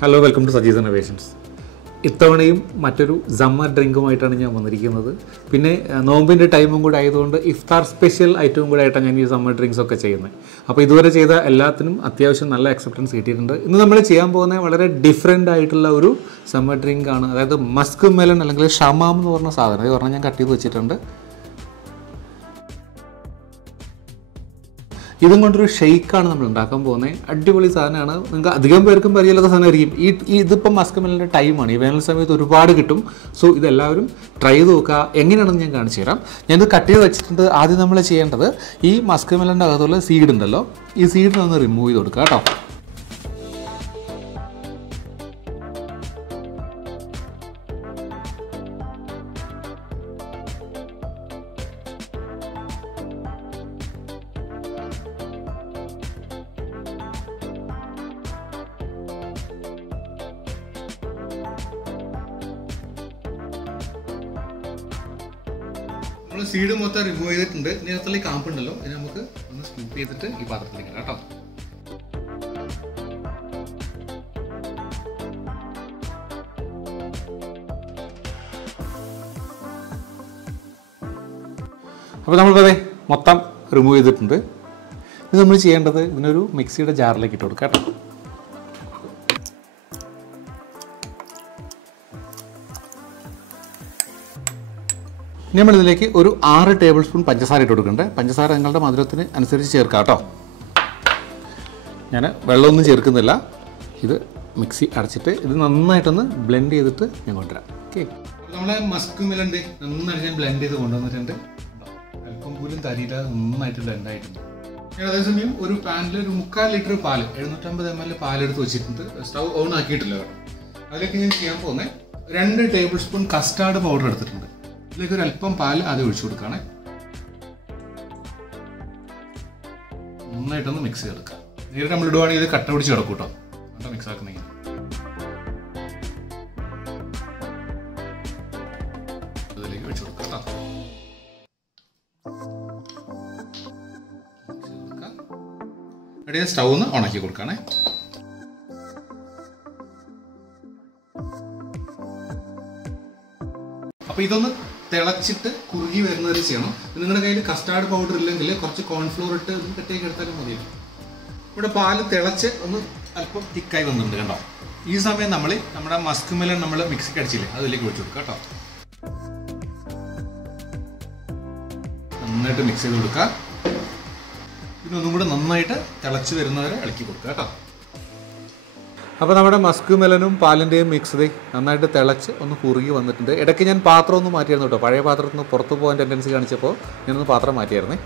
Hello, welcome to Saji's Innovations. ഇത്തവണയും മറ്റൊരു summer ഡ്രിങ്കുമായിട്ടാണ് ഞാൻ വന്നിരിക്കുന്നത്. പിന്നെ നോമ്പിൻ്റെ ടൈമും കൂടെ ആയതുകൊണ്ട് ഇഫ്താർ സ്പെഷ്യൽ ഐറ്റവും കൂടെ ആയിട്ടാണ് ഞാൻ ഈ സമ്മർ ഡ്രിങ്ക്സ് ഒക്കെ ചെയ്യുന്നത്. അപ്പോൾ ഇതുവരെ ചെയ്ത എല്ലാത്തിനും അത്യാവശ്യം നല്ല അക്സെപ്റ്റൻസ് കിട്ടിയിട്ടുണ്ട്. ഇന്ന് നമ്മൾ ചെയ്യാൻ പോകുന്ന വളരെ ഡിഫറെൻ്റ് ആയിട്ടുള്ള ഒരു സമ്മർ ഡ്രിങ്ക് ആണ്. അതായത് മസ്ക് മെലൺ അല്ലെങ്കിൽ ഷമാം എന്ന് പറഞ്ഞ സാധനം. ഇത് പറഞ്ഞാൽ ഞാൻ കട്ട് ചെയ്ത് വെച്ചിട്ടുണ്ട്. ഇതും കൊണ്ടൊരു ഷെയ്ക്കാണ് നമ്മൾ ഉണ്ടാക്കാൻ പോകുന്നത്. അടിപൊളി സാധനമാണ്. നിങ്ങൾക്ക് അധികം പേർക്കും പരിചയമില്ലാത്ത സാധനമായിരിക്കും. ഇതിപ്പം മസ്ക് മെലണിൻ്റെ ടൈമാണ്. ഈ വേനൽ സമയത്ത് ഒരുപാട് കിട്ടും. സോ ഇതെല്ലാവരും ട്രൈ ചെയ്ത് നോക്കുക. എങ്ങനെയാണെന്ന് ഞാൻ കാണിച്ചു തരാം. ഞാനിത് കട്ട് ചെയ്ത് വെച്ചിട്ടുണ്ട്. ആദ്യം നമ്മൾ ചെയ്യേണ്ടത് ഈ മസ്ക് മെലണിൻ്റെ അകത്തുള്ള സീഡ് ഉണ്ടല്ലോ, ഈ സീഡിനെ ഒന്ന് റിമൂവ് ചെയ്ത് കൊടുക്കുക കേട്ടോ. സീഡ് മൊത്തം റിമൂവ് ചെയ്തിട്ടുണ്ട്. ഇതിനകത്തുള്ള കാമ്പുണ്ടല്ലോ, ഇത് നമുക്ക് ഒന്ന് സ്കൂപ്പ് ചെയ്തിട്ട് ഈ പാത്രത്തിലേക്ക് കേട്ടോ. അപ്പോൾ നമ്മളിപ്പോൾ മൊത്തം റിമൂവ് ചെയ്തിട്ടുണ്ട്. ഇത് നമ്മൾ ചെയ്യേണ്ടത് ഇതിനൊരു മിക്സിയുടെ ജാറിലേക്ക് ഇട്ട് കൊടുക്കാം കേട്ടോ. ഇനി നമ്മളിതിലേക്ക് ഒരു 6 ടേബിൾ സ്പൂൺ പഞ്ചസാര ഇട്ട് കൊടുക്കണ്ടേ. പഞ്ചസാര നിങ്ങളുടെ മധുരത്തിന് അനുസരിച്ച് ചേർക്കാം കേട്ടോ. ഞാൻ വെള്ളമൊന്നും ചേർക്കുന്നില്ല. ഇത് മിക്സി അടച്ചിട്ട് ഇത് നന്നായിട്ടൊന്ന് ബ്ലെൻഡ് ചെയ്തിട്ട് ഞാൻ കൊണ്ടുവരാം. ഓക്കെ, നമ്മളെ മസ്ക് മെലൺ നന്നായിട്ട് ഞാൻ ബ്ലെൻഡ് ചെയ്ത് കൊണ്ടുവന്നിട്ടുണ്ട്. അല്പം പോലും തരിയില്ലാതെ നന്നായിട്ട് ബ്ലെൻഡ് ആയിട്ടുണ്ട്. ഞാൻ അതേസമയം ഒരു പാനിൽ ഒരു 3/4 ലിറ്റർ പാല് 750 ml പാലെടുത്ത് വെച്ചിട്ടുണ്ട്. സ്റ്റൗ ഓൺ ആക്കിയിട്ടില്ല കേട്ടോ. അതിലേക്ക് ഞാൻ ചെയ്യാൻ പോകുന്നത് 2 ടേബിൾ സ്പൂൺ കസ്റ്റാർഡ് പൗഡർ എടുത്തിട്ടുണ്ട്. ഇതിലേക്ക് ഒരു അല്പം പാൽ ആദ്യം ഒഴിച്ചു കൊടുക്കുകയാണ്. നന്നായിട്ടൊന്ന് മിക്സ് ചെയ്തെടുക്കാം. നേരിട്ട് നമ്മൾ ഇടുവാണെങ്കിൽ ഇത് കട്ട പിടിച്ച് കിടക്കും കേട്ടോ. എന്നിട്ട് മിക്സ് ആക്കുന്നെങ്കിൽ ഇതിലേക്ക് ഒഴിച്ചു കൊടുക്കാം കേട്ടോ. സ്റ്റൗ ഒന്ന് ഓണാക്കി കൊടുക്കുകയാണേ. അപ്പോൾ ഇതൊന്ന് തിളച്ചിട്ട് കുറുകി വരുന്നവരെ ചെയ്യണം. നിങ്ങളുടെ കയ്യിൽ കസ്റ്റാർഡ് പൗഡർ ഇല്ലെങ്കിൽ കുറച്ച് കോൺഫ്ലോർ ഇട്ട് ഒന്ന് കെട്ടിയൊക്കെ എടുത്താലും മതിയോ. ഇവിടെ പാല് തിളച്ച് ഒന്ന് അല്പം തിക്കായി വന്നിട്ടുണ്ട് കേട്ടോ. ഈ സമയം നമ്മൾ നമ്മുടെ മസ്ക് മെലൺ നമ്മൾ മിക്സിക്ക് അടിച്ചില്ലേ, അതിലേക്ക് ഒഴിച്ചു കൊടുക്കുക കേട്ടോ. നന്നായിട്ട് മിക്സ് ചെയ്ത് കൊടുക്കുക. പിന്നെ ഒന്നും കൂടെ നന്നായിട്ട് തിളച്ച് വരുന്നവരെ ഇളക്കി കൊടുക്കുക കേട്ടോ. അപ്പോൾ നമ്മുടെ മസ്ക് മെലനും പാലിൻ്റെയും മിക്സ് നന്നായിട്ട് തിളച്ച് ഒന്ന് കുറുകി വന്നിട്ടുണ്ട്. ഇടയ്ക്ക് ഞാൻ പാത്രം ഒന്ന് മാറ്റിയായിരുന്നു കേട്ടോ. പഴയ പാത്രത്തിൽ നിന്ന് പുറത്ത് പോകാൻ ടെൻഡൻസി കാണിച്ചപ്പോൾ ഞാനൊന്ന് പാത്രം മാറ്റിയായിരുന്നേ.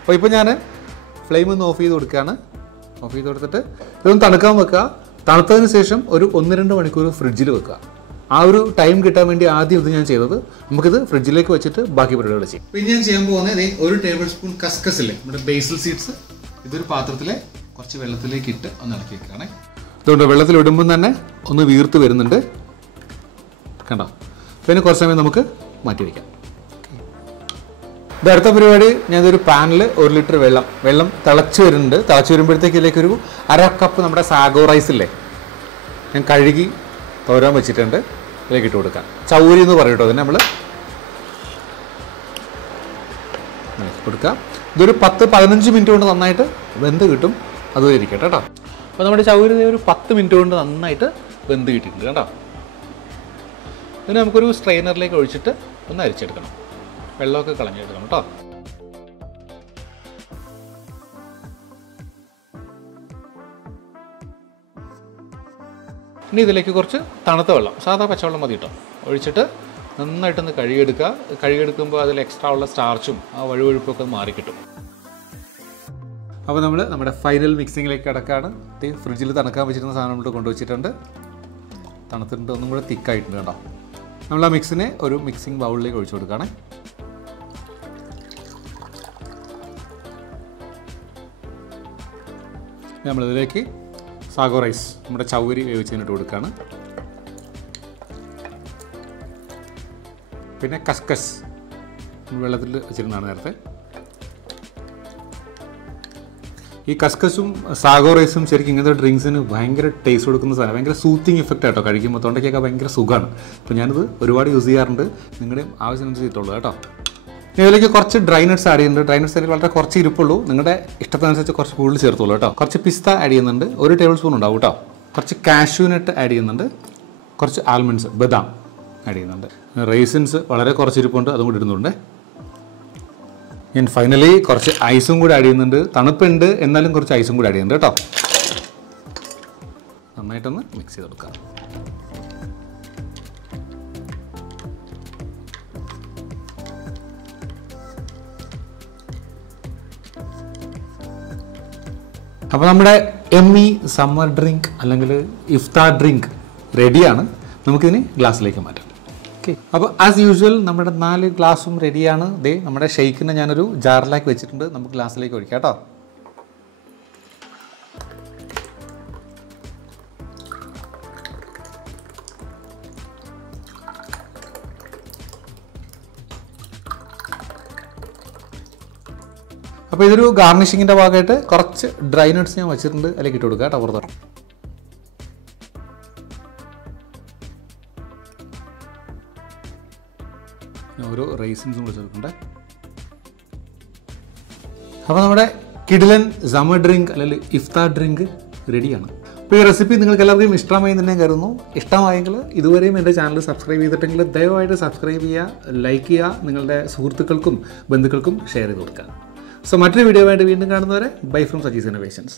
അപ്പോൾ ഇപ്പോൾ ഞാൻ ഫ്ലെയിം ഒന്ന് ഓഫ് ചെയ്ത് കൊടുക്കുകയാണ്. ഓഫ് ചെയ്ത് കൊടുത്തിട്ട് ഇതൊന്ന് തണുക്കാൻ വെക്കുക. തണുത്തതിന് ശേഷം ഒരു 1-2 മണിക്കൂർ ഫ്രിഡ്ജിൽ വെക്കുക. ആ ഒരു ടൈം കിട്ടാൻ വേണ്ടി ആദ്യം ഇത് ഞാൻ ചെയ്തത്. നമുക്കിത് ഫ്രിഡ്ജിലേക്ക് വെച്ചിട്ട് ബാക്കി പരിപാടികൾ ചെയ്യും. പിന്നെ ഞാൻ ചെയ്യാൻ പോകുന്നത് 1 ടേബിൾ സ്പൂൺ കസ്കസ് ഇല്ലേ, നമ്മുടെ ബേസിൽ സീഡ്സ്, ഇതൊരു പാത്രത്തിൽ കുറച്ച് വെള്ളത്തിലേക്ക് ഇട്ട് ഒന്ന് ഇളക്കി വെക്കുകയാണേ. അതുകൊണ്ട് വെള്ളത്തിൽ ഇടുമ്പം തന്നെ ഒന്ന് വീർത്ത് വരുന്നുണ്ട് കണ്ടോ. പിന്നെ കുറച്ച് സമയം നമുക്ക് മാറ്റി വയ്ക്കാം. ഇത് അടുത്ത പരിപാടി, ഞാനൊരു പാനിൽ 1 ലിറ്റർ വെള്ളം തിളച്ച് വരുന്നുണ്ട്. തിളച്ച് വരുമ്പോഴത്തേക്ക് ഇതിലേക്ക് ഒരു 1/2 കപ്പ് നമ്മുടെ സാഗോ റൈസ് ഇല്ലേ, ഞാൻ കഴുകി തോരാൻ വെച്ചിട്ടുണ്ട്. ഇതിലേക്ക് ഇട്ട് കൊടുക്കാം. ചൗരി എന്ന് പറയും കേട്ടോ. അതിന് നമ്മൾ കൊടുക്കാം. ഇതൊരു 10-15 മിനിറ്റ് കൊണ്ട് നന്നായിട്ട് വെന്ത് കിട്ടും. അതുവരെ ഇരിക്കട്ടെ കേട്ടോ. അപ്പോൾ നമ്മുടെ ചൗരി ഒരു 10 മിനിറ്റ് കൊണ്ട് നന്നായിട്ട് വെന്ത് കിട്ടിയിട്ടുണ്ട് കേട്ടോ. ഇതിന് നമുക്കൊരു സ്ട്രെയിനറിലേക്ക് ഒഴിച്ചിട്ട് ഒന്ന് അരിച്ചെടുക്കണം. വെള്ളമൊക്കെ കളഞ്ഞെടുക്കണം കേട്ടോ. ഇനി ഇതിലേക്ക് കുറച്ച് തണുത്ത വെള്ളം, സാധാ പച്ചവെള്ളം മതി കേട്ടോ, ഒഴിച്ചിട്ട് നന്നായിട്ടൊന്ന് കഴുകിയെടുക്കുക. കഴുകിയെടുക്കുമ്പോൾ അതിൽ എക്സ്ട്രാ ഉള്ള സ്റ്റാർച്ചും ആ വഴുവഴുപ്പൊക്കെ മാറിക്കിട്ടും. അപ്പോൾ നമ്മൾ നമ്മുടെ ഫൈനൽ മിക്സിങ്ങിലേക്ക് കിടക്കുകയാണ്. ഫ്രിഡ്ജിൽ തണുക്കാൻ വെച്ചിരുന്ന സാധനം നമ്മൾ കൊണ്ടുവച്ചിട്ടുണ്ട്. തണുത്തിട്ടുണ്ട്, ഒന്നും കൂടെ തിക്കായിട്ടുണ്ട് കേട്ടോ. നമ്മൾ ആ മിക്സിനെ ഒരു മിക്സിംഗ് ബൗളിലേക്ക് ഒഴിച്ചു കൊടുക്കുകയാണ്. നമ്മളിതിലേക്ക് സാഗോ റൈസ്, നമ്മുടെ ചൗരി വേവിച്ചതിനിട്ട് കൊടുക്കുകയാണ്. പിന്നെ കസ്കസ് വെള്ളത്തിൽ വെച്ചിരുന്നതാണ് നേരത്തെ. ഈ കസ്കസും സാഗോ റൈസും ശരിക്കും ഇങ്ങനത്തെ ഡ്രിങ്ക്സിന് ഭയങ്കര ടേസ്റ്റ് കൊടുക്കുന്ന സാധനം, ഭയങ്കര സൂത്തിങ് ഇഫക്റ്റ് ആട്ടോ. കഴിക്കുമ്പോൾ തൊണ്ടയ്ക്കൊക്കെ ഭയങ്കര സുഖമാണ്. അപ്പോൾ ഞാനിത് ഒരുപാട് യൂസ് ചെയ്യാറുണ്ട്. നിങ്ങളുടെയും ആവശ്യമനുസരിച്ചിട്ടുള്ളൂ കേട്ടോ. ഇതിലേക്ക് കുറച്ച് ഡ്രൈ നട്ട്സ് ആഡ് ചെയ്യുന്നുണ്ട്. ഡ്രൈ നട്ട്സ് വളരെ കുറച്ച് ഇരിപ്പുള്ളൂ. നിങ്ങളുടെ ഇഷ്ടത്തിനനുസരിച്ച് കുറച്ച് കൂടുതൽ ചേർത്തുള്ളൂ കേട്ടോ. കുറച്ച് പിസ്ത ആഡ് ചെയ്യുന്നുണ്ട്, 1 ടേബിൾ സ്പൂൺ ഉണ്ടാവും കേട്ടോ. കുറച്ച് കാഷ്യൂ നട്ട് ആഡ് ചെയ്യുന്നുണ്ട്. കുറച്ച് ആൽമണ്ട്സ്, ബദാം ആഡ് ചെയ്യുന്നുണ്ട്. റൈസിൻസ് വളരെ കുറച്ച് ഇരിപ്പുണ്ട്, അതും കൂടി ഇടുന്നുണ്ട്. ഞാൻ ഫൈനലി കുറച്ച് ഐസും കൂടി ആഡ് ചെയ്യുന്നുണ്ട്. തണുപ്പുണ്ട്, എന്നാലും കുറച്ച് ഐസും കൂടി ആഡ് ചെയ്യുന്നുണ്ട് കേട്ടോ. നന്നായിട്ടൊന്ന് മിക്സ് ചെയ്ത് കൊടുക്കാം. അപ്പോൾ നമ്മുടെ എമ്മി സമ്മർ ഡ്രിങ്ക് അല്ലെങ്കിൽ ഇഫ്താർ ഡ്രിങ്ക് റെഡിയാണ്. നമുക്കിതിന് ഗ്ലാസ്സിലേക്ക് മാറ്റാം. ഓക്കെ, അപ്പോൾ ആസ് യൂഷ്വൽ നമ്മുടെ 4 ഗ്ലാസും റെഡിയാണ്. ദേ നമ്മുടെ ഷെയ്ക്കിനെ ഞാനൊരു ജാറിലേക്ക് വെച്ചിട്ടുണ്ട്. നമുക്ക് ഗ്ലാസ്സിലേക്ക് ഒഴിക്കാം കേട്ടോ. അപ്പോൾ ഇതൊരു ഗാർണിഷിങ്ങിൻ്റെ ഭാഗമായിട്ട് കുറച്ച് ഡ്രൈ നട്ട്സ് ഞാൻ വെച്ചിട്ടുണ്ട്, അതിലേക്ക് ഇട്ട് കൊടുക്കുക കേട്ടോ. പുറത്തോട്ട് ഓരോ റൈസിൻസും കൂടെ ചേർക്കണ്ടേ. അപ്പോൾ നമ്മുടെ കിഡിലൻ സമ്മർ ഡ്രിങ്ക് അല്ലെങ്കിൽ ഇഫ്താർ ഡ്രിങ്ക് റെഡിയാണ്. അപ്പോൾ ഈ റെസിപ്പി നിങ്ങൾക്ക് എല്ലാവർക്കും ഇഷ്ടമായി തന്നെ കരുതുന്നു. ഇഷ്ടമായെങ്കിൽ ഇതുവരെയും എൻ്റെ ചാനൽ സബ്സ്ക്രൈബ് ചെയ്തിട്ടെങ്കിൽ ദയവായിട്ട് സബ്സ്ക്രൈബ് ചെയ്യുക, ലൈക്ക് ചെയ്യുക, നിങ്ങളുടെ സുഹൃത്തുക്കൾക്കും ബന്ധുക്കൾക്കും ഷെയർ ചെയ്ത് കൊടുക്കുക. സോ മറ്റൊരു വീഡിയോ ആയിട്ട് വീണ്ടും കാണുന്നവരെ ബൈ ഫ്രം സജീസ് ഇന്നോവേഷൻസ്.